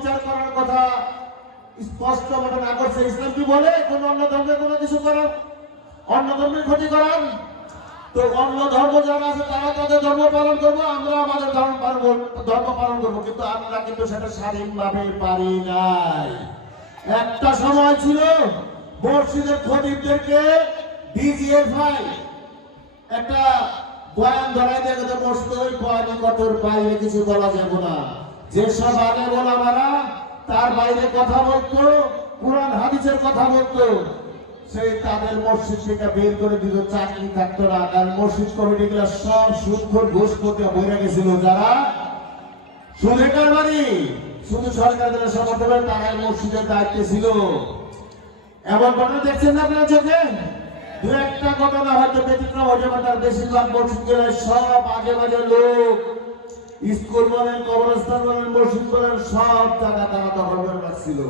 বিচার করার কথা স্পষ্ট মতো না করছে। ইসলাম কি বলে কোন অন্য ধর্মের কোনো কিছু করার, অন্য ধর্মের ক্ষতি করার? তো অন্য ধর্ম যারা আছে তারা তাদের ধর্ম পালন করবো, আমরা আমাদের ধর্ম পালন করবো, কিন্তু আমরা কিন্তু সেটা স্বাধীনভাবে পারি নাই। একটা সময় ছিল মসজিদের খতিবদেরকে ডিজিএফআই একটা বয়ান ধরাই দিয়ে গেছে, মসজিদ ওই বয়ানি কতর বাইরে কিছু বলা যাবে না। যেসব আলেম ওলামারা তার বাইরে কথা বলতো, কুরআন হাদিসের কথা বলতো, সেই তাদের মসজিদ থেকে বের করে দিত, চাকরি থাকতো না। আর মসজিদ কমিটি গুলা সব সুদখোর ঘুষখোর বইরা গেছিল। যারা সুদের কারবারি, শুধু সরকারের সমর্থনে তারাই মসজিদের দায়িত্বে ছিল। এমন ঘটনা দেখছেন না আপনার চোখে? দু একটা ঘটনা হয়তো ব্যতিক্রম হতে পারে, তার বেশিরভাগ মসজিদের সব আগে বাজে লোক, স্কুল বলেন, কবরস্থান বলেন, মসজিদ বলেন, সব জায়গা তারা দখল করে রাখছিল।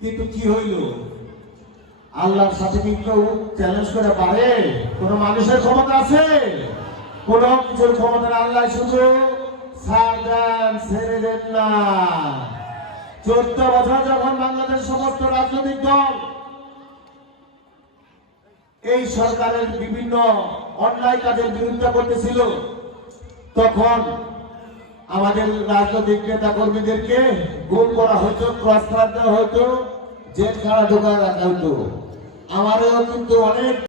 কিন্তু কি হইল? আল্লাহর সাথে কি কেউ চ্যালেঞ্জ করে পারে? কোন মানুষের ক্ষমতা আছে? কোন কিছুর ক্ষমতা? আল্লাহ শুধু ছাড় দেন, ছেড়ে দেন না। 14 বছর যখন বাংলাদেশ সমস্ত রাজনৈতিক দল এই সরকারের বিভিন্ন অন্যায় কাজের বিরুদ্ধে করতেছিল, তখন আমাদের রাজনৈতিক নেতা কর্মীদেরকে গুম করা হতো, ক্রস ফায়ার দেওয়া হতো, জেলখানা ঢোকা রাখা হতো। আমারও কিন্তু অনেক